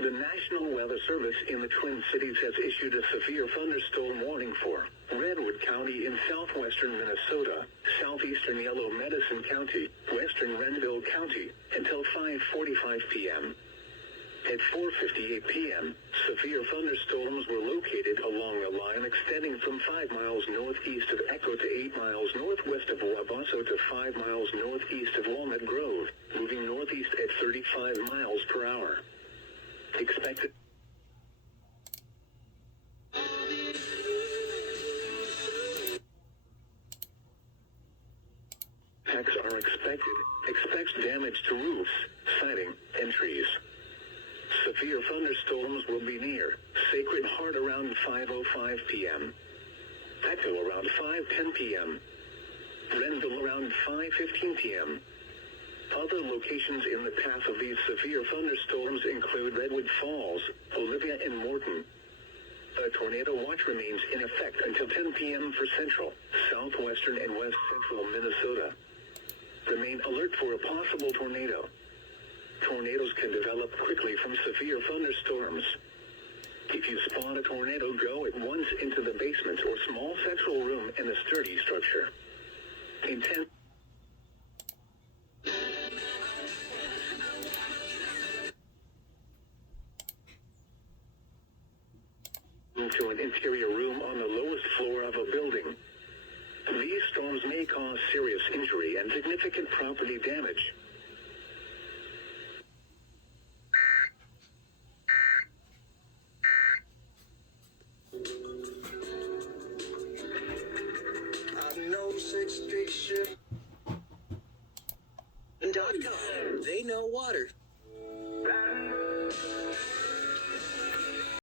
The National Weather Service in the Twin Cities has issued a severe thunderstorm warning for Redwood County in southwestern Minnesota, southeastern Yellow Medicine County, western Renville County, until 5:45 p.m. At 4:58 p.m., severe thunderstorms were located along a line extending from 5 miles northeast of Echo to 8 miles northwest of Wabasso to 5 miles northeast of Walnut Grove, moving northeast at 35 miles per hour. Expected impacts are expected. Expects damage to roofs, siding, and trees. Severe thunderstorms will be near Sacred Heart around 5:05 p.m. Echo around 5:10 p.m. Renville around 5:15 p.m. Other locations in the path of these severe thunderstorms include Redwood Falls, Olivia, and Morton. A tornado watch remains in effect until 10 p.m. for central, southwestern, and west central Minnesota. Remain alert for a possible tornado. Tornadoes can develop quickly from severe thunderstorms. If you spot a tornado, go at once into the basement or small central room in a sturdy structure. To an interior room on the lowest floor of a building. These storms may cause serious injury and significant property damage. .com. They know water.